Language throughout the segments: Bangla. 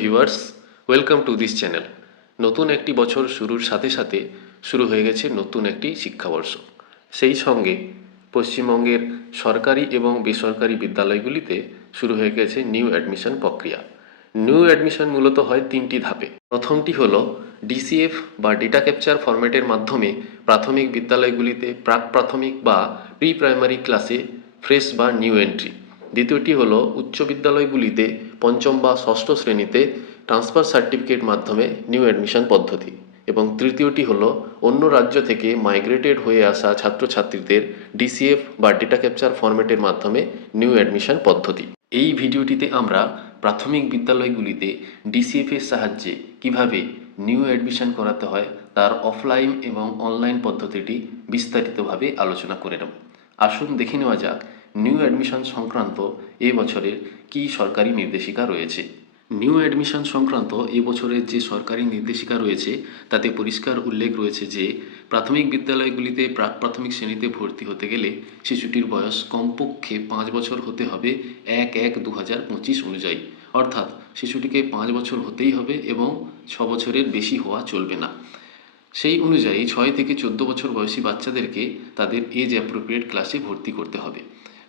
Viewers, welcome to this channel. নতুন একটি বছর শুরুর সাথে সাথে শুরু হয়ে গেছে নতুন একটি শিক্ষাবর্ষ। সেই সঙ্গে পশ্চিমবঙ্গের সরকারি এবং বেসরকারি বিদ্যালয়গুলিতে শুরু হয়ে গেছে নিউ অ্যাডমিশন প্রক্রিয়া। নিউ অ্যাডমিশন মূলত হয় তিনটি ধাপে। প্রথমটি হলো ডিসিএফ বা ডেটা ক্যাপচার ফরম্যাটের মাধ্যমে প্রাথমিক বিদ্যালয়গুলিতে প্রাক প্রাথমিক বা প্রি প্রাইমারি ক্লাসে ফ্রেশ বা নিউ এন্ট্রি। দ্বিতীয়টি হলো উচ্চ বিদ্যালয়গুলিতে পঞ্চম বা ষষ্ঠ শ্রেণীতে ট্রান্সফার সার্টিফিকেট মাধ্যমে নিউ অ্যাডমিশন পদ্ধতি। এবং তৃতীয়টি হলো অন্য রাজ্য থেকে মাইগ্রেটেড হয়ে আসা ছাত্রছাত্রীদের ডিসিএফ বা ডেটা ক্যাপচার ফরম্যাটের মাধ্যমে নিউ অ্যাডমিশন পদ্ধতি। এই ভিডিওটিতে আমরা প্রাথমিক বিদ্যালয়গুলিতে ডিসিএফ এর সাহায্যে কিভাবে নিউ অ্যাডমিশন করাতে হয় তার অফলাইন এবং অনলাইন পদ্ধতিটি বিস্তারিতভাবে আলোচনা করে নেব। আসুন দেখে নেওয়া যাক নিউ অ্যাডমিশন সংক্রান্ত এ বছরের কী সরকারি নির্দেশিকা রয়েছে। নিউ অ্যাডমিশন সংক্রান্ত এবছরের যে সরকারি নির্দেশিকা রয়েছে তাতে পরিষ্কার উল্লেখ রয়েছে যে প্রাথমিক বিদ্যালয়গুলিতে প্রাক প্রাথমিক শ্রেণীতে ভর্তি হতে গেলে শিশুটির বয়স কমপক্ষে 5 বছর হতে হবে 1/1/2025 অনুযায়ী। অর্থাৎ শিশুটিকে 5 বছর হতেই হবে এবং 6 বছরের বেশি হওয়া চলবে না। সেই অনুযায়ী 6 থেকে 14 বছর বয়সী বাচ্চাদেরকে তাদের এজ অ্যাপ্রোপ্রিয়েট ক্লাসে ভর্তি করতে হবে।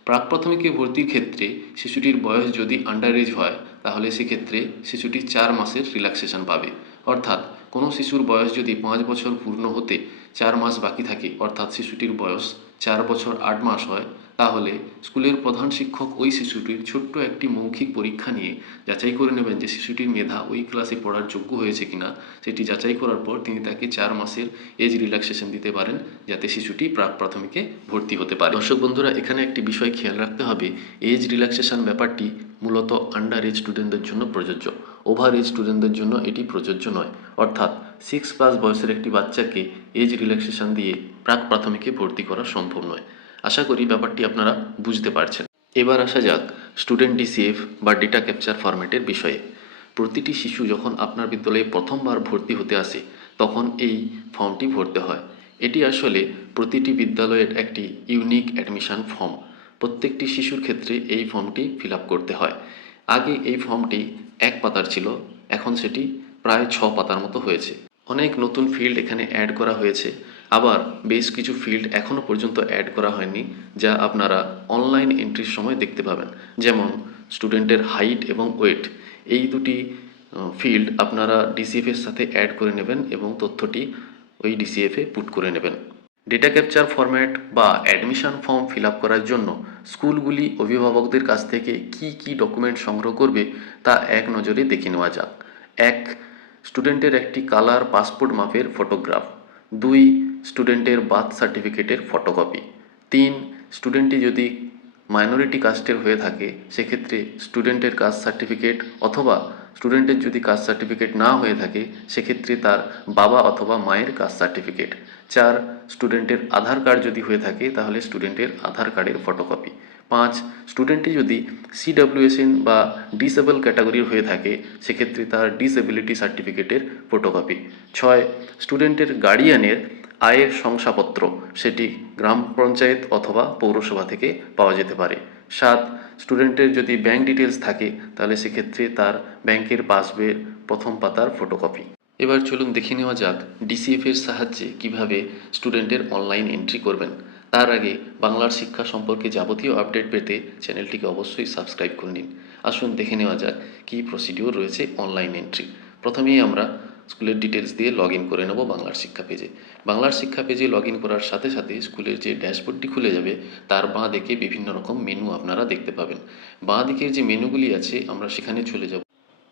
প্রাক প্রাথমিকে ভর্তির ক্ষেত্রে শিশুটির বয়স যদি আন্ডার এজ হয় তাহলে সেক্ষেত্রে শিশুটি 4 মাসের রিল্যাক্সেশন পাবে। অর্থাৎ কোনো শিশুর বয়স যদি 5 বছর পূর্ণ হতে 4 মাস বাকি থাকে, অর্থাৎ শিশুটির বয়স 4 বছর 8 মাস হয়, তাহলে স্কুলের প্রধান শিক্ষক ওই শিশুটির ছোট্ট একটি মৌখিক পরীক্ষা নিয়ে যাচাই করে নেবেন যে শিশুটির মেধা ওই ক্লাসে পড়ার যোগ্য হয়েছে কিনা। সেটি যাচাই করার পর তিনি তাকে 4 মাসের এজ রিল্যাক্সেশন দিতে পারেন যাতে শিশুটি প্রাক প্রাথমিকে ভর্তি হতে পারে। দর্শক বন্ধুরা, এখানে একটি বিষয় খেয়াল রাখতে হবে, এজ রিল্যাক্সেশন ব্যাপারটি মূলত আন্ডার এজ স্টুডেন্টদের জন্য প্রযোজ্য, ওভার এজ স্টুডেন্টদের জন্য এটি প্রযোজ্য নয়। অর্থাৎ 6+ বয়সের একটি বাচ্চাকে এজ রিল্যাক্সেশন দিয়ে প্রাক প্রাথমিকে ভর্তি করা সম্ভব নয়। আশা করি ব্যাপারটি আপনারা বুঝতে পারছেন। এবার আসা যাক স্টুডেন্ট ডিসিএফ বা ডেটা ক্যাপচার ফরম্যাটের বিষয়ে। প্রতিটি শিশু যখন আপনার বিদ্যালয়ে প্রথমবার ভর্তি হতে আসে তখন এই ফর্মটি ভরতে হয়। এটি আসলে প্রতিটি বিদ্যালয়ের একটি ইউনিক অ্যাডমিশন ফর্ম। প্রত্যেকটি শিশুর ক্ষেত্রে এই ফর্মটি ফিল আপ করতে হয়। আগে এই ফর্মটি 1 পাতার ছিল, এখন সেটি প্রায় 6 পাতার মতো হয়েছে। অনেক নতুন ফিল্ড এখানে অ্যাড করা হয়েছে, আবার বেশ কিছু ফিল্ড এখনও পর্যন্ত অ্যাড করা হয়নি যা আপনারা অনলাইন এন্ট্রির সময় দেখতে পাবেন। যেমন স্টুডেন্টের হাইট এবং ওয়েট, এই দুটি ফিল্ড আপনারা ডিসিএফের সাথে অ্যাড করে নেবেন এবং তথ্যটি ওই ডিসিএফে পুট করে নেবেন। ডেটা ক্যাপচার ফরম্যাট বা অ্যাডমিশন ফর্ম ফিল আপ করার জন্য স্কুলগুলি অভিভাবকদের কাছ থেকে কি কি ডকুমেন্ট সংগ্রহ করবে তা এক নজরে দেখে নেওয়া যাক। 1. স্টুডেন্টের একটি কালার পাসপোর্ট মাপের ফটোগ্রাফ। 2. স্টুডেন্টের বার্থ সার্টিফিকেটের ফটোকপি। 3. স্টুডেন্টটি যদি মাইনরিটি কাস্টের হয়ে থাকে সেক্ষেত্রে স্টুডেন্টের কাস্ট সার্টিফিকেট, অথবা স্টুডেন্টের যদি কাস্ট সার্টিফিকেট না হয়ে থাকে সেক্ষেত্রে তার বাবা অথবা মায়ের কাস্ট সার্টিফিকেট। 4. স্টুডেন্টের আধার কার্ড যদি হয়ে থাকে তাহলে স্টুডেন্টের আধার কার্ডের ফটোকপি। 5. স্টুডেন্টটি যদি CWSN বা ডিসেবল ক্যাটাগরির হয়ে থাকে সেক্ষেত্রে তার ডিসেবিলিটি সার্টিফিকেটের ফটোকপি। 6. স্টুডেন্টের গার্ডিয়ানের আয়ের শংসাপত্র, সেটি গ্রাম পঞ্চায়েত অথবা পৌরসভা থেকে পাওয়া যেতে পারে। 7. স্টুডেন্টের যদি ব্যাংক ডিটেলস থাকে তাহলে সেক্ষেত্রে তার ব্যাংকের পাসবইয়ের প্রথম পাতার ফটোকপি। এবার চলুন দেখে নেওয়া যাক ডিসিএফ এর সাহায্যে কিভাবে স্টুডেন্টের অনলাইন এন্ট্রি করবেন। তার আগে বাংলার শিক্ষা সম্পর্কে যাবতীয় আপডেট পেতে চ্যানেলটিকে অবশ্যই সাবস্ক্রাইব করে নিন। আসুন দেখে নেওয়া যাক কী প্রসিডিওর রয়েছে অনলাইন এন্ট্রি। প্রথমেই আমরা স্কুলের ডিটেলস দিয়ে লগ ইন করে নেব বাংলার শিক্ষা পেজে। বাংলার শিক্ষা পেজে লগ ইন করার সাথে সাথে স্কুলের যে ড্যাশবোর্ডটি খুলে যাবে তার বাঁ দিকে বিভিন্ন রকম মেনু আপনারা দেখতে পাবেন। বাঁ দিকের যে মেনুগুলি আছে আমরা সেখানে চলে যাব।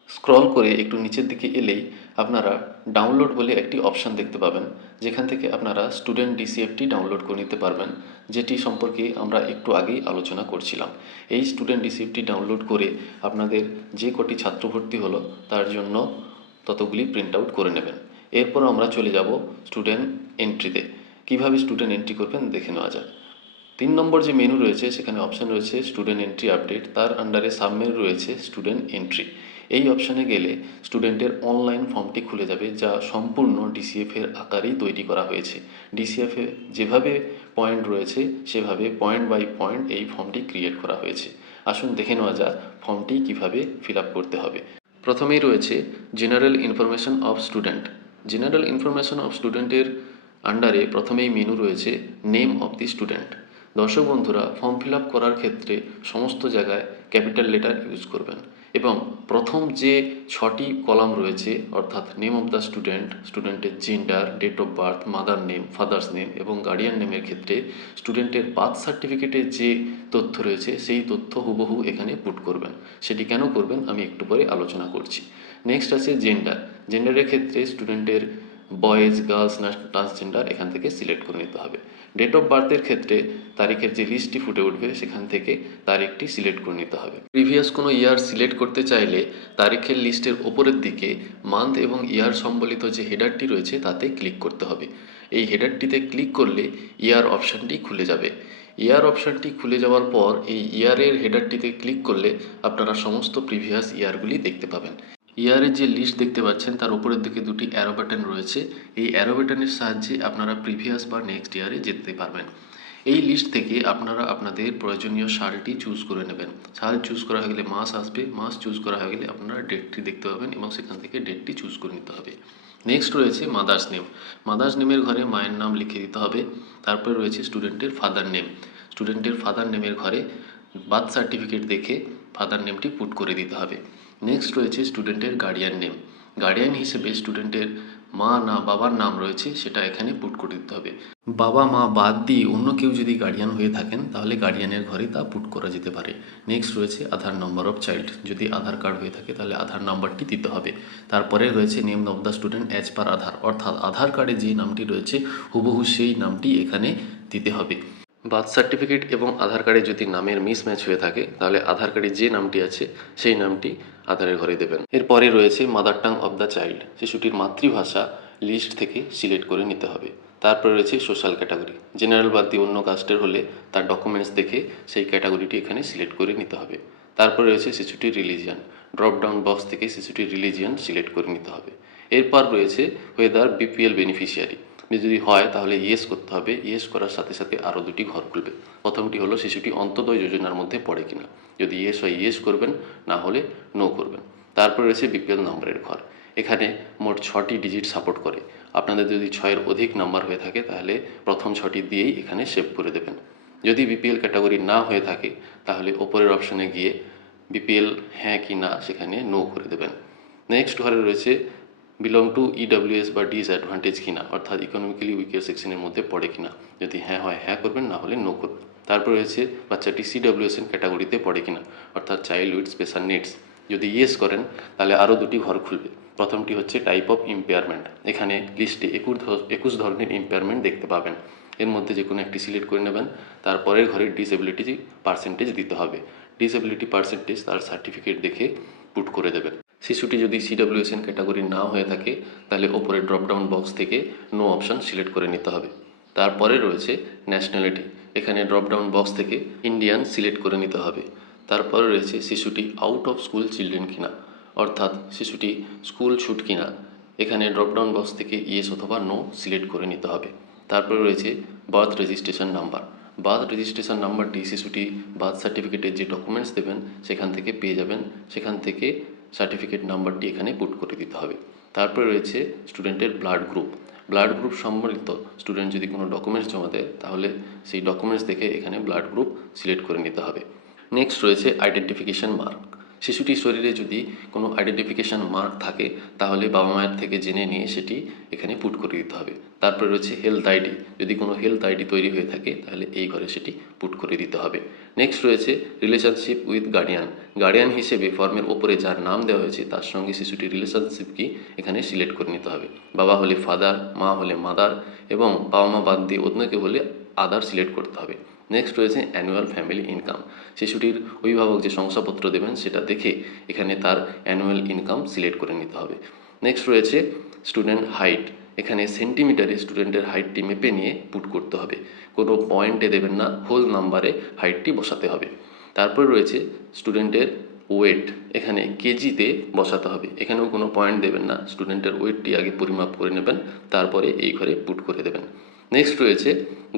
স্ক্রল করে একটু নিচের দিকে এলেই আপনারা ডাউনলোড বলে একটি অপশান দেখতে পাবেন, যেখান থেকে আপনারা স্টুডেন্ট ডিসিএফটি ডাউনলোড করে নিতে পারবেন, যেটি সম্পর্কে আমরা একটু আগেই আলোচনা করছিলাম। এই স্টুডেন্ট ডিসিএফটি ডাউনলোড করে আপনাদের যে কটি ছাত্র ভর্তি হলো তার জন্য ততগুলি প্রিন্ট আউট করে নেবেন। এরপর আমরা চলে যাব স্টুডেন্ট এন্ট্রিতে। কিভাবে স্টুডেন্ট এন্ট্রি করবেন দেখে নেওয়া যাক। 3 নম্বর যে মেনু রয়েছে সেখানে অপশান রয়েছে স্টুডেন্ট এন্ট্রি আপডেট, তার আন্ডারে সাব মেনু রয়েছে স্টুডেন্ট এন্ট্রি। এই অপশানে গেলে স্টুডেন্টের অনলাইন ফর্মটি খুলে যাবে যা সম্পূর্ণ ডিসিএফের আকারেই তৈরি করা হয়েছে। ডিসিএফে যেভাবে পয়েন্ট রয়েছে সেভাবে পয়েন্ট বাই পয়েন্ট এই ফর্মটি ক্রিয়েট করা হয়েছে। আসুন দেখে নেওয়া যাক ফর্মটি কিভাবে ফিল আপ করতে হবে। প্রথমেই রয়েছে general information of student. General information of স্টুডেন্টের আন্ডারে প্রথমেই মেনু রয়েছে নেম অফ দি স্টুডেন্ট। দর্শক বন্ধুরা, ফর্ম ফিল আপ করার ক্ষেত্রে সমস্ত জায়গায় ক্যাপিটাল লেটার ইউজ করবেন এবং প্রথম যে 6টি কলাম রয়েছে অর্থাৎ নেম অফ দ্য স্টুডেন্ট, স্টুডেন্টের gender, date of birth, mother name, father's name এবং গার্ডিয়ান নেমের ক্ষেত্রে স্টুডেন্টের বার্থ সার্টিফিকেটের যে তথ্য রয়েছে সেই তথ্য হুবহু এখানে পুট করবেন। সেটি কেন করবেন আমি একটু পরে আলোচনা করছি। নেক্সট আছে জেন্ডার। জেন্ডারের ক্ষেত্রে স্টুডেন্টের বয়েজ, গার্লস না ট্রান্সজেন্ডার এখান থেকে সিলেক্ট করে নিতে হবে। ডেট অফ বার্থের ক্ষেত্রে তারিখের যে লিস্টটি ফুটে উঠবে সেখান থেকে তারিখটি সিলেক্ট করে নিতে হবে। প্রিভিয়াস কোনো ইয়ার সিলেক্ট করতে চাইলে তারিখের লিস্টের ওপরের দিকে মান্থ এবং ইয়ার সম্বলিত যে হেডারটি রয়েছে তাতে ক্লিক করতে হবে। এই হেডারটিতে ক্লিক করলে ইয়ার অপশানটি খুলে যাবে। ইয়ার অপশানটি খুলে যাওয়ার পর এই ইয়ারের হেডারটিতে ক্লিক করলে আপনারা সমস্ত প্রিভিয়াস ইয়ারগুলি দেখতে পাবেন। ইয়ারের যে লিস্ট দেখতে পাচ্ছেন তার উপরের দিকে দুটি অ্যারো বাটন রয়েছে। এই অ্যারো বাটনের সাহায্যে আপনারা প্রিভিয়াস বা নেক্সট ইয়ারে যেতে পারবেন। এই লিস্ট থেকে আপনারা আপনাদের প্রয়োজনীয় সালটি চুজ করে নেবেন। সাল চুজ করা হয়ে গেলে মাস আসবে, মাস চুজ করা হয়ে গেলে আপনারা ডেটটি দেখতে পাবেন এবং সেখান থেকে ডেটটি চুজ করে নিতে হবে। নেক্সট রয়েছে মাদার্স নেম। মাদার্স নেমের ঘরে মায়ের নাম লিখে দিতে হবে। তারপরে রয়েছে স্টুডেন্টের ফাদার নেম। স্টুডেন্টের ফাদার নেমের ঘরে বার্থ সার্টিফিকেট দেখে ফাদার নেমটি পুট করে দিতে হবে। নেক্সট রয়েছে স্টুডেন্টের গার্ডিয়ান নেম। গার্ডিয়ান হিসেবে স্টুডেন্টের মা না বাবার নাম রয়েছে সেটা এখানে পুট করে দিতে হবে। বাবা মা বাদ দিয়ে অন্য কেউ যদি গার্ডিয়ান হয়ে থাকেন তাহলে গার্ডিয়ানের ঘরে তা পুট করা যেতে পারে। নেক্সট রয়েছে আধার নম্বর অফ চাইল্ড। যদি আধার কার্ড হয়ে থাকে তাহলে আধার নাম্বারটি দিতে হবে। তারপরে রয়েছে name of the student as per Aadhaar, অর্থাৎ আধার কার্ডে যে নামটি রয়েছে হুবহু সেই নামটি এখানে দিতে হবে। বার্থ সার্টিফিকেট এবং আধার কার্ডে যদি নামের মিসম্যাচ হয়ে থাকে তাহলে আধার কার্ডে যে নামটি আছে সেই নামটি আধারের ঘরে দেবেন। এরপরে রয়েছে mother tongue of the child. শিশুটির মাতৃভাষা লিস্ট থেকে সিলেক্ট করে নিতে হবে। তারপরে রয়েছে সোশ্যাল ক্যাটাগরি। জেনারেল বাদ দিয়ে অন্য কাস্টের হলে তার ডকুমেন্টস দেখে সেই ক্যাটাগরিটি এখানে সিলেক্ট করে নিতে হবে। তারপরে রয়েছে শিশুটির রিলিজিয়ান। ড্রপ ডাউন বক্স থেকে শিশুটির রিলিজিয়ান সিলেক্ট করে নিতে হবে। এরপর রয়েছে ওয়েদার বিপিএল বেনিফিশিয়ারি। যদি হয় তাহলে ইয়েস করতে হবে। ইয়েস করার সাথে সাথে আরও দুটি ঘর খুলবে। প্রথমটি হলো শিশুটি অন্তোদয় যোজনার মধ্যে পড়ে কিনা। যদি ইয়েস হয় ইয়েস করবেন, না হলে নো করবেন। তারপর রয়েছে বিপিএল নম্বরের ঘর। এখানে মোট 6টি ডিজিট সাপোর্ট করে। আপনাদের যদি 6-এর অধিক নাম্বার হয়ে থাকে তাহলে প্রথম 6টি দিয়েই এখানে সেভ করে দেবেন। যদি বিপিএল ক্যাটাগরি না হয়ে থাকে তাহলে ওপরের অপশানে গিয়ে বিপিএল হ্যাঁ কি না সেখানে নো করে দেবেন। নেক্সট ঘরে রয়েছে বিলং টু ইডাব্লিউএস বা ডিসঅ্যাডভান্টেজ কিনা, অর্থাৎ ইকোনমিক্যালি উইকার সেকশনের মধ্যে পড়ে কিনা। যদি হ্যাঁ হয় হ্যাঁ করবেন, না হলে নো করবেন। তারপর রয়েছে বাচ্চাটি সিডাব্লিউএসএন ক্যাটাগরিতে পড়ে কিনা, অর্থাৎ চাইল্ড উইথ স্পেশাল নিডস। যদি ইয়েস করেন তাহলে আরও দুটি ঘর খুলবে। প্রথমটি হচ্ছে টাইপ অফ ইম্পেয়ারমেন্ট। এখানে লিস্টে 21 ধরনের ইম্পেয়ারমেন্ট দেখতে পাবেন। এর মধ্যে যে কোনো একটি সিলেক্ট করে নেবেন। তারপরের ঘরে ডিসএবিলিটি পার্সেন্টেজ দিতে হবে। ডিসএবিলিটি পার্সেন্টেজ তার সার্টিফিকেট দেখে পুট করে দেবেন। শিশুটি যদি সিডাব্লিউএসএন ক্যাটাগরি না হয়ে থাকে তাহলে ওপরে ড্রপডাউন বক্স থেকে নো অপশান সিলেক্ট করে নিতে হবে। তারপরে রয়েছে ন্যাশনালিটি। এখানে ড্রপডাউন বক্স থেকে ইন্ডিয়ান সিলেক্ট করে নিতে হবে। তারপরে রয়েছে শিশুটি আউট অফ স্কুল চিলড্রেন কিনা, অর্থাৎ শিশুটি স্কুল ছুট কিনা। এখানে ড্রপডাউন বক্স থেকে ইয়েস অথবা নো সিলেক্ট করে নিতে হবে। তারপরে রয়েছে birth registration number. Birth registration নাম্বারটি শিশুটি বার্থ সার্টিফিকেটের যে ডকুমেন্টস দেবেন সেখান থেকে পেয়ে যাবেন। সেখান থেকে সার্টিফিকেট নাম্বারটি এখানে পুট করে দিতে হবে। তারপরে রয়েছে স্টুডেন্টের ব্লাড গ্রুপ। ব্লাড গ্রুপ সম্বলিত স্টুডেন্ট যদি কোনো ডকুমেন্টস জমা দেয় তাহলে সেই ডকুমেন্টস দেখে এখানে ব্লাড গ্রুপ সিলেক্ট করে নিতে হবে। নেক্সট রয়েছে আইডেন্টিফিকেশান মার্ক। শিশুটির শরীরে যদি কোনো আইডেন্টিফিকেশান মার্ক থাকে তাহলে বাবা মায়ের থেকে জেনে নিয়ে সেটি এখানে পুট করে দিতে হবে। তারপরে রয়েছে হেলথ আইডি। যদি কোনো হেলথ আইডি তৈরি হয়ে থাকে তাহলে এই ঘরে সেটি পুট করে দিতে হবে। নেক্সট রয়েছে রিলেশনশিপ উইথ গার্ডিয়ান। গার্ডিয়ান হিসেবে ফর্মের ওপরে যার নাম দেওয়া হয়েছে তার সঙ্গে শিশুটির রিলেশনশিপ কি এখানে সিলেক্ট করে নিতে হবে। বাবা হলে ফাদার, মা হলে মাদার এবং বাবা মা বাদ দিয়ে অন্য কেউ হলে আদার সিলেক্ট করতে হবে। নেক্সট রয়েছে অ্যানুয়াল ফ্যামিলি ইনকাম। শিশুটির অভিভাবক যে শংসাপত্র দেবেন সেটা দেখে এখানে তার অ্যানুয়াল ইনকাম সিলেক্ট করে নিতে হবে। নেক্সট রয়েছে স্টুডেন্ট হাইট। এখানে সেন্টিমিটারে স্টুডেন্টের হাইটটি মেপে নিয়ে পুট করতে হবে। কোনো পয়েন্টে দেবেন না, হোল নাম্বারে হাইটটি বসাতে হবে। তারপর রয়েছে স্টুডেন্টের ওয়েট। এখানে কেজিতে বসাতে হবে। এখানেও কোনো পয়েন্ট দেবেন না, স্টুডেন্টের ওয়েটটি আগে পরিমাপ করে নেবেন, তারপরে এই ঘরে পুট করে দেবেন। নেক্সট রয়েছে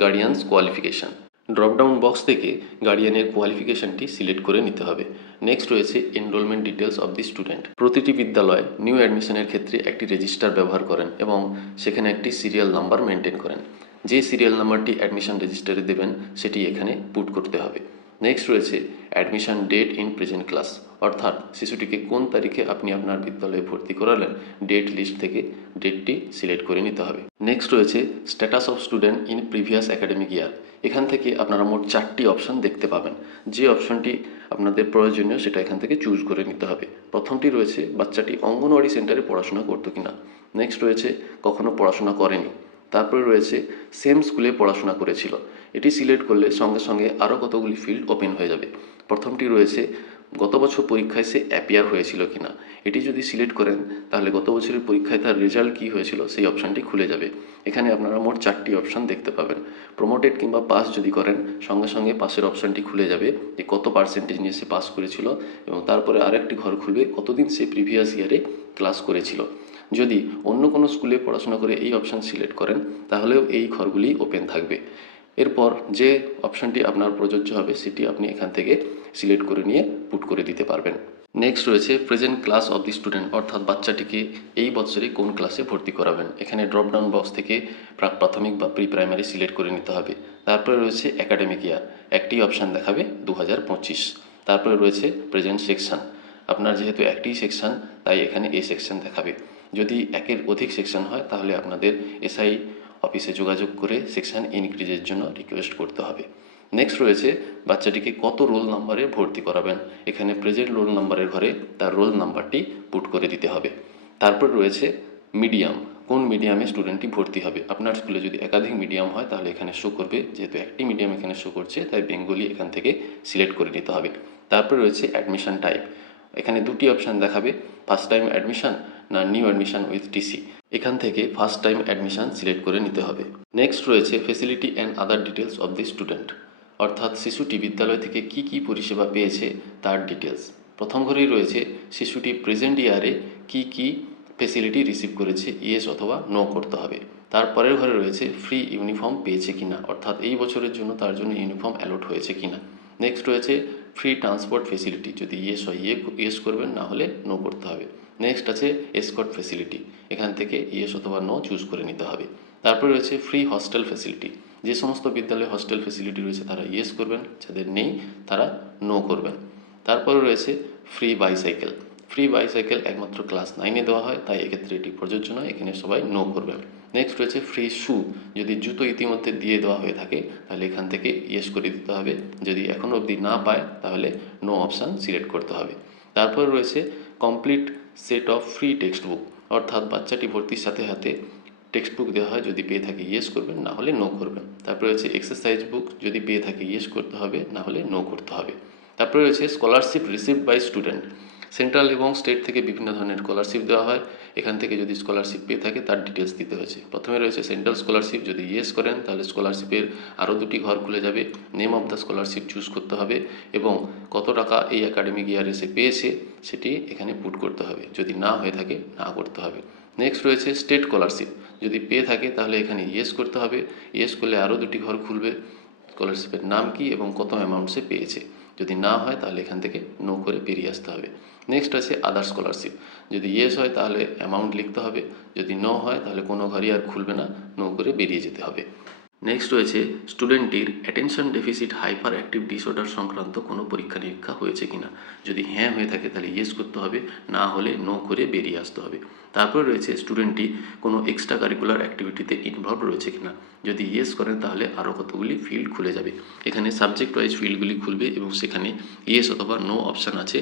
গার্ডিয়ানস কোয়ালিফিকেশান। ড্রপডাউন বক্স থেকে গার্ডিয়ানের কোয়ালিফিকেশনটি সিলেক্ট করে নিতে হবে। নেক্সট রয়েছে enrolment details of the student. প্রতিটি বিদ্যালয় নিউ অ্যাডমিশনের ক্ষেত্রে একটি রেজিস্টার ব্যবহার করেন এবং সেখানে একটি সিরিয়াল নাম্বার মেনটেন করেন। যে সিরিয়াল নাম্বারটি অ্যাডমিশন রেজিস্টারে দেবেন সেটি এখানে পুট করতে হবে। নেক্সট রয়েছে admission date in present class, অর্থাৎ শিশুটিকে কোন তারিখে আপনি আপনার বিদ্যালয়ে ভর্তি করালেন ডেট লিস্ট থেকে ডেটটি সিলেক্ট করে নিতে হবে। নেক্সট রয়েছে status of student in previous academic ইয়ার। এখান থেকে আপনারা মোট 4টি অপশান দেখতে পাবেন। যে অপশানটি আপনাদের প্রয়োজনীয় সেটা এখান থেকে চুজ করে নিতে হবে। প্রথমটি রয়েছে বাচ্চাটি অঙ্গনওয়াড়ি সেন্টারে পড়াশোনা করতো কিনা। নেক্সট রয়েছে কখনো পড়াশোনা করেনি। তারপরে রয়েছে সেম স্কুলে পড়াশোনা করেছিল। এটি সিলেক্ট করলে সঙ্গে সঙ্গে আরও কতগুলি ফিল্ড ওপেন হয়ে যাবে। প্রথমটি রয়েছে গত বছর পরীক্ষায় সে অ্যাপিয়ার হয়েছিল কিনা। এটি যদি সিলেক্ট করেন তাহলে গত বছরের পরীক্ষায় তার রেজাল্ট কী হয়েছিল সেই অপশানটি খুলে যাবে। এখানে আপনারা মোট 4টি অপশান দেখতে পাবেন। প্রমোটেড কিংবা পাস যদি করেন সঙ্গে সঙ্গে পাসের অপশানটি খুলে যাবে যে কত পার্সেন্টেজ নিয়ে সে পাস করেছিল, এবং তারপরে আরেকটি ঘর খুলবে কতদিন সে প্রিভিয়াস ইয়ারে ক্লাস করেছিল। যদি অন্য কোনো স্কুলে পড়াশোনা করে এই অপশান সিলেক্ট করেন তাহলেও এই ঘরগুলি ওপেন থাকবে। এরপর যে অপশানটি আপনার প্রযোজ্য হবে সেটি আপনি এখান থেকে সিলেক্ট করে নিয়ে পুট করে দিতে পারবেন। নেক্সট রয়েছে present class of the student, অর্থাৎ বাচ্চাটিকে এই বছরে কোন ক্লাসে ভর্তি করাবেন। এখানে ড্রপডাউন বক্স থেকে প্রাক প্রাথমিক বা প্রি প্রাইমারি সিলেক্ট করে নিতে হবে। তারপরে রয়েছে একাডেমিক ইয়ার, একটি অপশান দেখাবে 2025। তারপরে রয়েছে প্রেজেন্ট সেকশন, আপনার যেহেতু একটি সেকশন তাই এখানে এ সেকশন দেখাবে। যদি একের অধিক সেকশন হয় তাহলে আপনাদের এসআই অফিসে যোগাযোগ করে সেকশন ইনক্রিজের জন্য রিকোয়েস্ট করতে হবে। নেক্সট রয়েছে বাচ্চাটিকে কত রোল নাম্বারে ভর্তি করাবেন। এখানে প্রেজেন্ট রোল নাম্বারের ঘরে তার রোল নাম্বারটি পুট করে দিতে হবে। তারপর রয়েছে মিডিয়াম, কোন মিডিয়ামে স্টুডেন্টটি ভর্তি হবে। আপনার স্কুলে যদি একাধিক মিডিয়াম হয় তাহলে এখানে শো করবে, যেহেতু একটি মিডিয়াম এখানে শো করছে তাই বেঙ্গলি এখান থেকে সিলেক্ট করে নিতে হবে। তারপর রয়েছে অ্যাডমিশন টাইপ, এখানে দুটি অপশান দেখাবে, ফার্স্ট টাইম অ্যাডমিশন না নিউ অ্যাডমিশন উইথ টিসি। এখান থেকে ফার্স্ট টাইম অ্যাডমিশন সিলেক্ট করে নিতে হবে। নেক্সট রয়েছে facility and other details of the student, অর্থাৎ শিশুটি বিদ্যালয় থেকে কি কি পরিষেবা পেয়েছে তার ডিটেলস। প্রথম ঘরেই রয়েছে শিশুটি প্রেজেন্ট ইয়ারে কি কি ফেসিলিটি রিসিভ করেছে, ইয়েস অথবা নো করতে হবে। তারপরের ঘরে রয়েছে ফ্রি ইউনিফর্ম পেয়েছে কিনা, অর্থাৎ এই বছরের জন্য তার জন্য ইউনিফর্ম অ্যালট হয়েছে কিনা। নেক্সট রয়েছে ফ্রি ট্রান্সপোর্ট ফেসিলিটি, যদি ইয়েস হয় ইয়েস করবেন, না হলে নো করতে হবে। নেক্সট আছে এসকর্ট ফেসিলিটি, এখান থেকে ইয়েস অথবা নো চুজ করে নিতে হবে। তারপরে রয়েছে ফ্রি হস্টেল ফেসিলিটি, যে সমস্ত বিদ্যালয়ে হস্টেল ফেসিলিটি রয়েছে তারা ইয়েস করবেন, যাদের নেই তারা নো করবেন। তারপরে রয়েছে ফ্রি বাইসাইকেল, ফ্রি বাইসাইকেল একমাত্র ক্লাস 9-এ দেওয়া হয় তাই এক্ষেত্রে এটি প্রযোজ্য নয়, এখানে সবাই নো করবেন। নেক্সট রয়েছে ফ্রি শ্যু, যদি জুতো ইতিমধ্যে দিয়ে দেওয়া হয়ে থাকে তাহলে এখান থেকে ইয়েস করে দিতে হবে, যদি এখনও অবধি না পায় তাহলে নো অপশান সিলেক্ট করতে হবে। তারপরে রয়েছে complete set of free text book, অর্থাৎ বাচ্চাটি ভর্তির সাথে সাথে টেক্সট বুক দেওয়া হয়, যদি পেয়ে থাকে ইয়েস করবেন, না হলে নো করবেন। তারপরে রয়েছে এক্সারসাইজ বুক, যদি পেয়ে থাকে ইয়েস করতে হবে, না হলে নো করতে হবে। তারপরে রয়েছে scholarship received by student, central এবং স্টেট থেকে বিভিন্ন ধরনের স্কলারশিপ দেওয়া হয়, এখান থেকে যদি স্কলারশিপ পেয়ে থাকে তার ডিটেলস দিতে হয়েছে। প্রথমে রয়েছে সেন্ট্রাল স্কলারশিপ, যদি ইয়েস করেন তাহলে স্কলারশিপের আরও দুটি ঘর খুলে যাবে, name of the scholarship choose করতে হবে এবং কত টাকা এই একাডেমিক ইয়ারে সে পেয়েছে সেটি এখানে পুট করতে হবে, যদি না হয়ে থাকে না করতে হবে। নেক্সট রয়েছে স্টেট স্কলারশিপ, যদি পেয়ে থাকে তাহলে এখানে ইয়েস করতে হবে, ইয়েস করলে আরও দুটি ঘর খুলবে, স্কলারশিপের নাম কি এবং কত অ্যামাউন্ট সে পেয়েছে। যদি না হয় তাহলে এখান থেকে নো করে বেরিয়ে আসতে হবে। নেক্সট আছে আদার স্কলারশিপ, যদি ইয়েস হয় তাহলে অ্যামাউন্ট লিখতে হবে, যদি নো হয় তাহলে কোনো ঘরই আর খুলবে না, নো করে বেরিয়ে যেতে হবে। নেক্সট রয়েছে স্টুডেন্টটির attention deficit hyper active disorder সংক্রান্ত কোনো পরীক্ষা নিরীক্ষা হয়েছে কিনা, যদি হ্যাঁ হয়ে থাকে তাহলে ইয়েস করতে হবে, না হলে নো করে বেরিয়ে আসতে হবে। তারপরে রয়েছে স্টুডেন্টটি কোনো এক্সট্রা কারিকুলার অ্যাক্টিভিটিতে ইনভলভ রয়েছে কিনা, যদি ইয়েস করেন তাহলে আরও কতগুলি ফিল্ড খুলে যাবে, এখানে সাবজেক্ট ওয়াইজ ফিল্ডগুলি খুলবে এবং সেখানে ইয়েস অথবা নো অপশান আছে,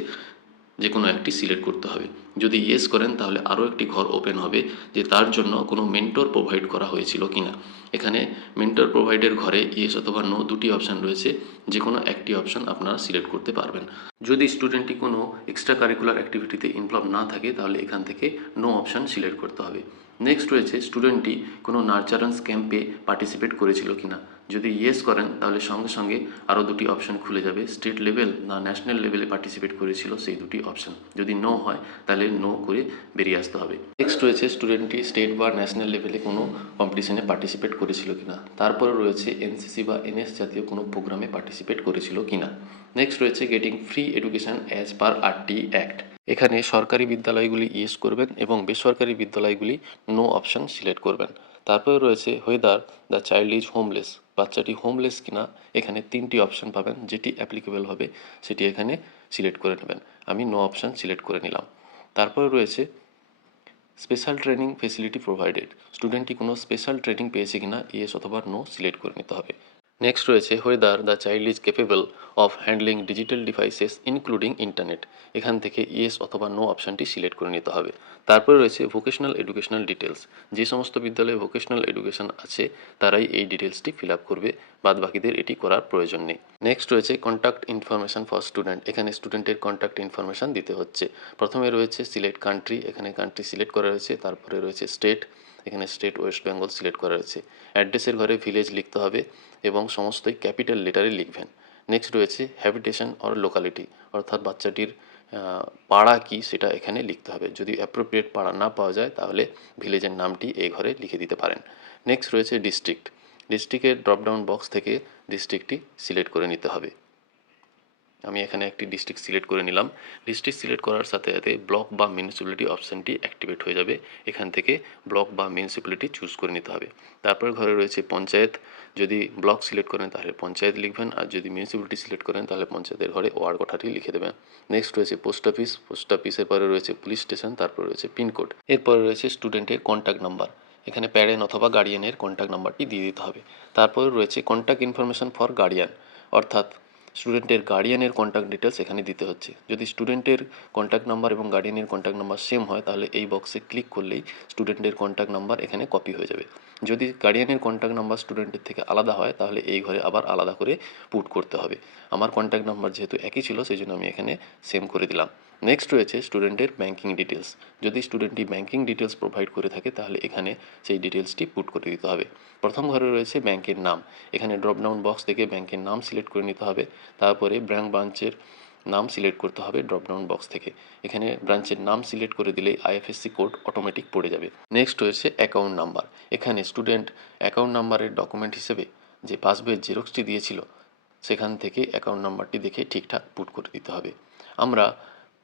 যে কোনো একটি সিলেক্ট করতে হবে। যদি ইয়েস করেন তাহলে আরও একটি ঘর ওপেন হবে যে তার জন্য কোনো মেন্টর প্রোভাইড করা হয়েছিল কিনা। এখানে মেন্টর প্রোভাইডের ঘরে ইয়েস অথবা নো দুটি অপশান রয়েছে, যে কোনো একটি অপশান আপনারা সিলেক্ট করতে পারবেন। যদি স্টুডেন্টটি কোনো এক্সট্রা কারিকুলার অ্যাক্টিভিটিতে ইনভলভ না থাকে তাহলে এখান থেকে নো অপশান সিলেক্ট করতে হবে। নেক্সট রয়েছে স্টুডেন্টটি কোনো নার্চারান্স ক্যাম্পে পার্টিসিপেট করেছিল কিনা। যদি ইয়েস করেন তাহলে সঙ্গে সঙ্গে আরও দুটি অপশন খুলে যাবে, স্টেট লেভেল না ন্যাশনাল লেভেলে পার্টিসিপেট করেছিল সেই দুটি অপশন। যদি নো হয় তাহলে নো করে বেরিয়ে আসতে হবে। নেক্সট রয়েছে স্টুডেন্টটি স্টেট বা ন্যাশনাল লেভেলে কোনো কম্পিটিশনে পার্টিসিপেট করেছিল কিনা। তারপরে রয়েছে এনসিসি বা এনএস জাতীয় কোনো প্রোগ্রামে পার্টিসিপেট করেছিল কিনা। নেক্সট রয়েছে getting free education as per RT act. এখানে সরকারি বিদ্যালয়গুলি ইয়েস করবেন এবং বেসরকারি বিদ্যালয়গুলি নো অপশন সিলেক্ট করবেন। তারপরে রয়েছে whether the child is homeless, বাচ্চাটি হোমলেস কিনা। এখানে তিনটি অপশন পাবেন, যেটি অ্যাপ্লিকেবল হবে সেটি এখানে সিলেক্ট করে নেবেন। আমি নো অপশন সিলেক্ট করে নিলাম। তারপরে রয়েছে স্পেশাল ট্রেনিং ফেসিলিটি প্রোভাইডেড, স্টুডেন্টটি কোনো স্পেশাল ট্রেনিং পেয়েছে কিনা, ইয়েস অথবা নো সিলেক্ট করে নিতে হবে। নেক্সট রয়েছে whether the child is capable of handling digital devices including internet, এখান থেকে ইয়েস অথবা নো অপশানটি সিলেক্ট করে নিতে হবে। তারপরে রয়েছে ভোকেশনাল এডুকেশনাল ডিটেলস, যে সমস্ত বিদ্যালয়ে ভোকেশনাল এডুকেশন আছে তারাই এই ডিটেলসটি ফিল আপ করবে, বাদ বাকিদের এটি করার প্রয়োজন নেই। নেক্সট রয়েছে কন্ট্যাক্ট ইনফরমেশন ফর স্টুডেন্ট, এখানে স্টুডেন্টের কন্ট্যাক্ট ইনফরমেশন দিতে হচ্ছে। প্রথমে রয়েছে সিলেক্ট কান্ট্রি, এখানে কান্ট্রি সিলেক্ট করা রয়েছে। তারপরে রয়েছে স্টেট, এখানে স্টেট ওয়েস্ট বেঙ্গল সিলেক্ট করা রয়েছে। অ্যাড্রেসের ঘরে ভিলেজ লিখতে হবে এবং সমস্তই ক্যাপিটাল লেটারে লিখবেন। নেক্সট রয়েছে হ্যাবিটেশন অর লোকালিটি, অর্থাৎ বাচ্চাটির পাড়া কি সেটা এখানে লিখতে হবে। যদি অ্যাপ্রোপ্রিয়েট পাড়া না পাওয়া যায় তাহলে ভিলেজের নামটি এই ঘরে লিখে দিতে পারেন। নেক্সট রয়েছে ডিস্ট্রিক্ট, ডিস্ট্রিক্টের ড্রপডাউন বক্স থেকে ডিস্ট্রিক্টটি সিলেক্ট করে নিতে হবে। আমি এখানে একটি ডিস্ট্রিক্ট সিলেক্ট করে নিলাম। ডিস্ট্রিক্ট সিলেক্ট করার সাথে সাথে ব্লক বা মিউনিসিপ্যালিটি অপশানটি অ্যাক্টিভেট হয়ে যাবে। এখান থেকে ব্লক বা মিউনিসিপ্যালিটি চুজ করে নিতে হবে। তারপর ঘরে রয়েছে পঞ্চায়েত, যদি ব্লক সিলেক্ট করেন তাহলে পঞ্চায়েত লিখবেন, আর যদি মিউনিসিপ্যালিটি সিলেক্ট করেন তাহলে পঞ্চায়েতের ঘরে ওয়ার্ড কথাটি লিখে দেবেন। নেক্সট রয়েছে পোস্ট অফিস, পোস্ট অফিসের পরে রয়েছে পুলিশ স্টেশন, তারপর রয়েছে পিনকোড। এরপরে রয়েছে স্টুডেন্টের কন্ট্যাক্ট নাম্বার, এখানে প্যারেন্ট অথবা গার্ডিয়ানের কন্ট্যাক্ট নাম্বারটি দিয়ে দিতে হবে। তারপরে রয়েছে কন্ট্যাক্ট ইনফরমেশন ফর গার্ডিয়ান, অর্থাৎ স্টুডেন্টের গার্ডিয়ানের কন্ট্যাক্ট ডিটেলস এখানে দিতে হচ্ছে। যদি স্টুডেন্টের কন্ট্যাক্ট নাম্বার এবং গার্ডিয়ানের কন্ট্যাক্ট নাম্বার সেম হয় তাহলে এই বক্সে ক্লিক করলেই স্টুডেন্টের কন্ট্যাক্ট নাম্বার এখানে কপি হয়ে যাবে। যদি গার্ডিয়ানের কন্ট্যাক্ট নাম্বার স্টুডেন্টের থেকে আলাদা হয় তাহলে এই ঘরে আবার আলাদা করে পুট করতে হবে। আমার কন্ট্যাক্ট নাম্বার যেহেতু একই ছিল সেই জন্য আমি এখানে সেম করে দিলাম। নেক্সট রয়েছে স্টুডেন্টের ব্যাঙ্কিং ডিটেলস, যদি স্টুডেন্টটি ব্যাঙ্কিং ডিটেলস প্রোভাইড করে থাকে তাহলে এখানে সেই ডিটেলসটি পুট করে দিতে হবে। প্রথম ঘরে রয়েছে ব্যাংকের নাম, এখানে ড্রপডাউন বক্স থেকে ব্যাংকের নাম সিলেক্ট করে নিতে হবে। তারপরে ব্রাঞ্চের নাম সিলেক্ট করতে হবে ড্রপডাউন বক্স থেকে, এখানে ব্রাঞ্চের নাম সিলেক্ট করে দিলেই আইএফএসসি কোড অটোমেটিক পড়ে যাবে। নেক্সট রয়েছে অ্যাকাউন্ট নাম্বার, এখানে স্টুডেন্ট অ্যাকাউন্ট নাম্বারের ডকুমেন্ট হিসেবে যে পাসবইয়ের জেরক্সটি দিয়েছিল সেখান থেকে অ্যাকাউন্ট নাম্বারটি দেখে ঠিকঠাক পুট করে দিতে হবে। আমরা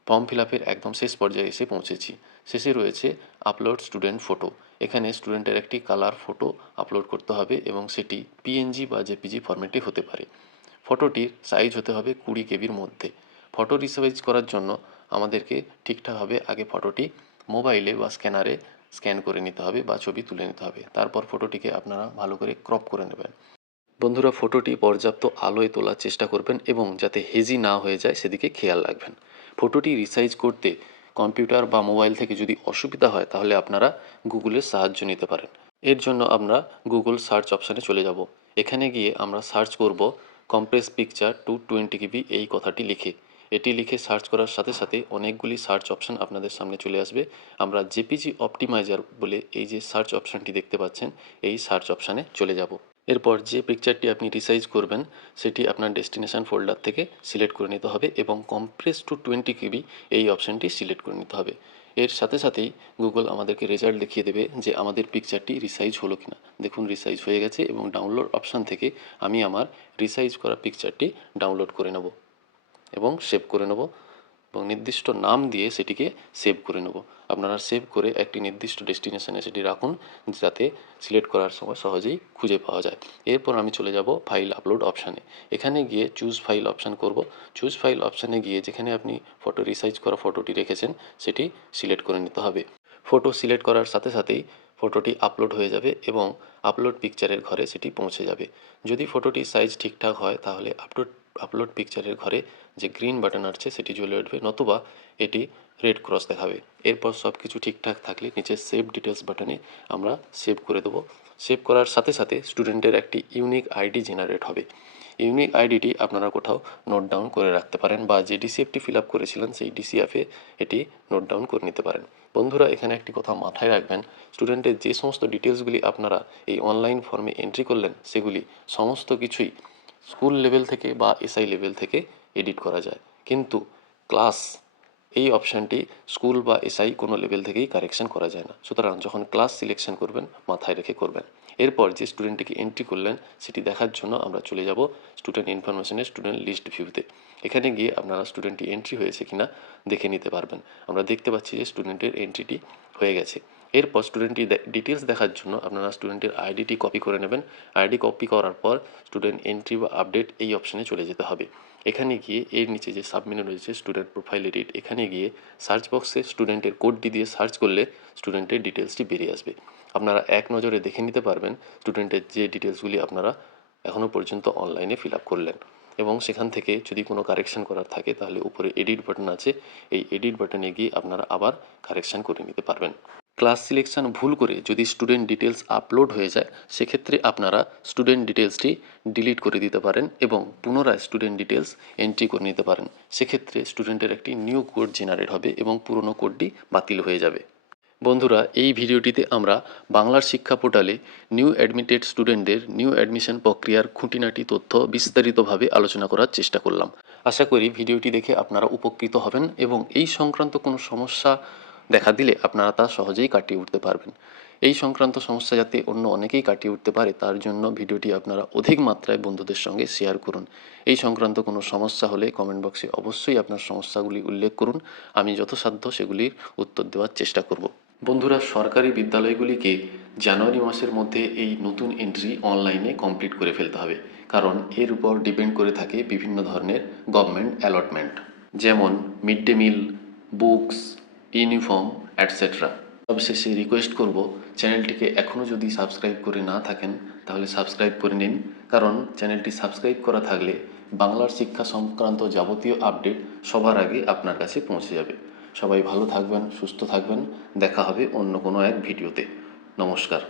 ফর্ম ফিল আপের একদম শেষ পর্যায়ে এসে পৌঁছেছি। শেষে রয়েছে আপলোড স্টুডেন্ট ফটো, এখানে স্টুডেন্টের একটি কালার ফটো আপলোড করতে হবে এবং সেটি পিএনজি বা জেপিজি ফরম্যাটে হতে পারে। ফটোটির সাইজ হতে হবে 20 কেবির মধ্যে। ফটো রিসাইজ করার জন্য আমাদেরকে ঠিকঠাকভাবে আগে ফটোটি মোবাইলে বা স্ক্যানারে স্ক্যান করে নিতে হবে বা ছবি তুলে নিতে হবে। তারপর ফটোটিকে আপনারা ভালো করে ক্রপ করে নেবেন। বন্ধুরা, ফটোটি পর্যাপ্ত আলোয় তোলার চেষ্টা করবেন এবং যাতে হেজি না হয়ে যায় সেদিকে খেয়াল রাখবেন। ফটোটি রিসাইজ করতে কম্পিউটার বা মোবাইল থেকে যদি অসুবিধা হয় তাহলে আপনারা গুগলের সাহায্য নিতে পারেন। এর জন্য আমরা গুগল সার্চ অপশানে চলে যাব। এখানে গিয়ে আমরা সার্চ করব কম্প্রেস পিকচার 220 কেবি এই কথাটি লিখে। এটি লিখে সার্চ করার সাথে সাথে অনেকগুলি সার্চ অপশান আপনাদের সামনে চলে আসবে। আমরা জেপিজি অপটিমাইজার বলে এই যে সার্চ অপশানটি দেখতে পাচ্ছেন এই সার্চ অপশানে চলে যাব। এরপর যে পিকচারটি আপনি রিসাইজ করবেন সেটি আপনার ডেস্টিনেশন ফোল্ডার থেকে সিলেক্ট করে নিতে হবে এবং কম্প্রেস টু 20 কেবি এই অপশানটি সিলেক্ট করে নিতে হবে। এর সাথে সাথেই গুগল আমাদেরকে রেজাল্ট দেখিয়ে দেবে যে আমাদের পিকচারটি রিসাইজ হলো কিনা। দেখুন রিসাইজ হয়ে গেছে এবং ডাউনলোড অপশান থেকে আমি আমার রিসাইজ করা পিকচারটি ডাউনলোড করে নেব এবং সেভ করে নেব এবং নির্দিষ্ট নাম দিয়ে সেটিকে সেভ করে নেব। আপনারা সেভ করে একটি নির্দিষ্ট ডেস্টিনেশনে সেটি রাখুন যাতে সিলেক্ট করার সময় সহজেই খুঁজে পাওয়া যায়। এরপর আমি চলে যাব ফাইল আপলোড অপশানে, এখানে গিয়ে চুজ ফাইল অপশান করব। চুজ ফাইল অপশানে গিয়ে যেখানে আপনি ফটো রিসাইজ করা ফটোটি রেখেছেন সেটি সিলেক্ট করে নিতে হবে। ফটো সিলেক্ট করার সাথে সাথেই ফটোটি আপলোড হয়ে যাবে এবং আপলোড পিকচারের ঘরে সেটি পৌঁছে যাবে। যদি ফটোটির সাইজ ঠিকঠাক হয় তাহলে আপলোড পিকচারের ঘরে যে গ্রিন বাটন আছে সেটি জ্বলে উঠবে, নতুবা এটি রেড ক্রস দেখাবে। এরপর সব কিছু ঠিকঠাক থাকলে নিচে সেভ ডিটেলস বাটনে আমরা সেভ করে দেবো। সেভ করার সাথে সাথে স্টুডেন্টের একটি ইউনিক আইডি জেনারেট হবে। ইউনিক আইডিটি আপনারা কোথাও নোট ডাউন করে রাখতে পারেন বা যে ডিসিএফটি ফিল আপ করেছিলেন সেই ডিসিএফে এটি নোট ডাউন করে নিতে পারেন। বন্ধুরা, এখানে একটি কথা মাথায় রাখবেন, স্টুডেন্টের যে সমস্ত ডিটেলসগুলি আপনারা এই অনলাইন ফর্মে এন্ট্রি করলেন সেগুলি সমস্ত কিছুই স্কুল লেভেল থেকে বা এসআই লেভেল থেকে এডিট করা যায়, কিন্তু ক্লাস এই অপশানটি স্কুল বা এসআই কোনো লেভেল থেকেই কারেকশন করা যায় না। সুতরাং যখন ক্লাস সিলেকশন করবেন মাথায় রেখে করবেন। এরপর যে স্টুডেন্টটিকে এন্ট্রি করলেন সেটি দেখার জন্য আমরা চলে যাব স্টুডেন্ট ইনফরমেশনের স্টুডেন্ট লিস্ট ভিউতে। এখানে গিয়ে আপনারা স্টুডেন্টটি এন্ট্রি হয়েছে কিনা দেখে নিতে পারবেন। আমরা দেখতে পাচ্ছি যে স্টুডেন্টের এন্ট্রিটি হয়ে গেছে। এরপর স্টুডেন্টটি ডিটেলস দেখার জন্য আপনারা স্টুডেন্টের আইডিটি কপি করে নেবেন। আইডি কপি করার পর স্টুডেন্ট এন্ট্রি বা আপডেট এই অপশানে চলে যেতে হবে। এখানে গিয়ে এর নিচে যে সাবমেনু রয়েছে স্টুডেন্ট প্রোফাইল এডিট, এখানে গিয়ে সার্চ বক্সে স্টুডেন্টের কোডটি দিয়ে সার্চ করলে স্টুডেন্টের ডিটেলসটি বেরিয়ে আসবে। আপনারা এক নজরে দেখে নিতে পারবেন স্টুডেন্টের যে ডিটেলসগুলি আপনারা এখনও পর্যন্ত অনলাইনে ফিল আপ করলেন, এবং সেখান থেকে যদি কোনো কারেকশন করার থাকে তাহলে উপরে এডিট বাটন আছে, এই এডিট বাটনে গিয়ে আপনারা আবার কারেকশন করে নিতে পারবেন। ক্লাস সিলেকশন ভুল করে যদি স্টুডেন্ট ডিটেলস আপলোড হয়ে যায় সেক্ষেত্রে আপনারা স্টুডেন্ট ডিটেলসটি ডিলিট করে দিতে পারেন এবং পুনরায় স্টুডেন্ট ডিটেলস এন্ট্রি করে নিতে পারেন। সেক্ষেত্রে স্টুডেন্টের একটি নিউ কোড জেনারেট হবে এবং পুরনো কোডটি বাতিল হয়ে যাবে। বন্ধুরা, এই ভিডিওটিতে আমরা বাংলার শিক্ষা পোর্টালে নিউ অ্যাডমিটেড স্টুডেন্টদের নিউ অ্যাডমিশন প্রক্রিয়ার খুঁটিনাটি তথ্য বিস্তারিতভাবে আলোচনা করার চেষ্টা করলাম। আশা করি ভিডিওটি দেখে আপনারা উপকৃত হবেন এবং এই সংক্রান্ত কোনো সমস্যা দেখা দিলে আপনারা তা সহজেই কাটিয়ে উঠতে পারবেন। এই সংক্রান্ত সমস্যা যাতে অন্য অনেকেই কাটিয়ে উঠতে পারে তার জন্য ভিডিওটি আপনারা অধিক মাত্রায় বন্ধুদের সঙ্গে শেয়ার করুন। এই সংক্রান্ত কোনো সমস্যা হলে কমেন্ট বক্সে অবশ্যই আপনার সমস্যাগুলি উল্লেখ করুন, আমি যথাসাধ্য সেগুলির উত্তর দেওয়ার চেষ্টা করব। বন্ধুরা, সরকারি বিদ্যালয়গুলিকে জানুয়ারি মাসের মধ্যে এই নতুন এন্ট্রি অনলাইনে কমপ্লিট করে ফেলতে হবে, কারণ এর উপর ডিপেন্ড করে থাকে বিভিন্ন ধরনের গভর্নমেন্ট অ্যালটমেন্ট, যেমন mid day meal, books, uniform etcetera. সবশেষে রিকোয়েস্ট করব, চ্যানেলটিকে এখনও যদি সাবস্ক্রাইব করে না থাকেন তাহলে সাবস্ক্রাইব করে নিন, কারণ চ্যানেলটি সাবস্ক্রাইব করা থাকলে বাংলার শিক্ষা সংক্রান্ত যাবতীয় আপডেট সবার আগে আপনার কাছে পৌঁছে যাবে। সবাই ভালো থাকবেন, সুস্থ থাকবেন, দেখা হবে অন্য কোনো এক ভিডিওতে। নমস্কার।